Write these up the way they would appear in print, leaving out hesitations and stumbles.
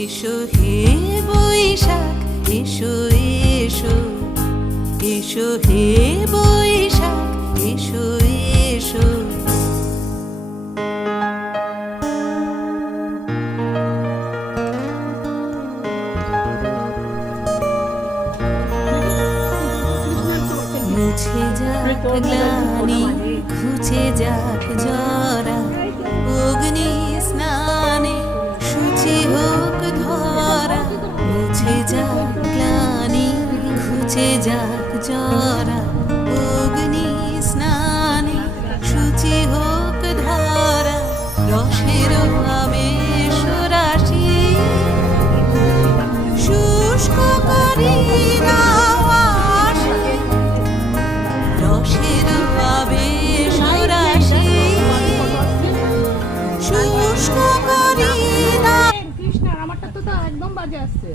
এসো হে বৈশাখ এসো এসো, এসো হে বৈশাখ এসো এসো। মুছে যাক গ্লানি, ঘুচে যাক জরা, অগ্নি স্নানে শুচি হোক ধরা। মুছে যাক গ্লানি, ঘুচে যাক জরা, অগ্নি স্নানে শুচি হোক ধরা। রসের আবেশ রাশি শুষ্ক করি দাও আশি, রসের আবেশ রাশি শুষ্ক করি দাও। কৃষ্ণার আমারটা তো একদম বাজে আসছে।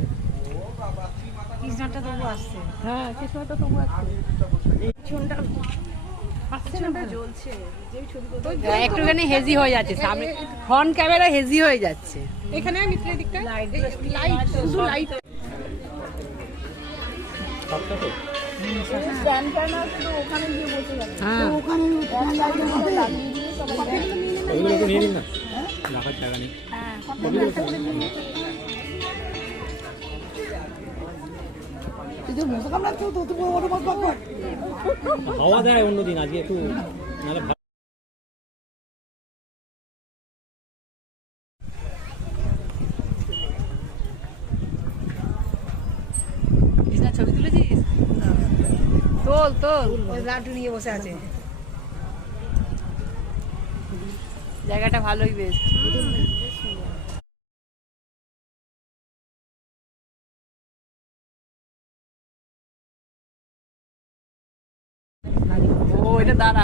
কৃষ্ণারটা তবু আসছে। হ্যাঁ কৃষ্ণারটা তবু আসছে। একটুখানি হেজি হয়ে যাচ্ছে, সামনে ফ্রন্ট ক্যামেরা হেজি হয়ে যাচ্ছে। এখানে মিত্রের দিকটা লাইট শুধু লাইট হাওয়া দেয় অন্যদিন, আজকে একটু নাহলে ছবি তুলেছিস? তোল তোল, লাড্ডু নিয়ে বসে আছে। জায়গাটা ভালোই বেশ। ও এটা দাঁড়া।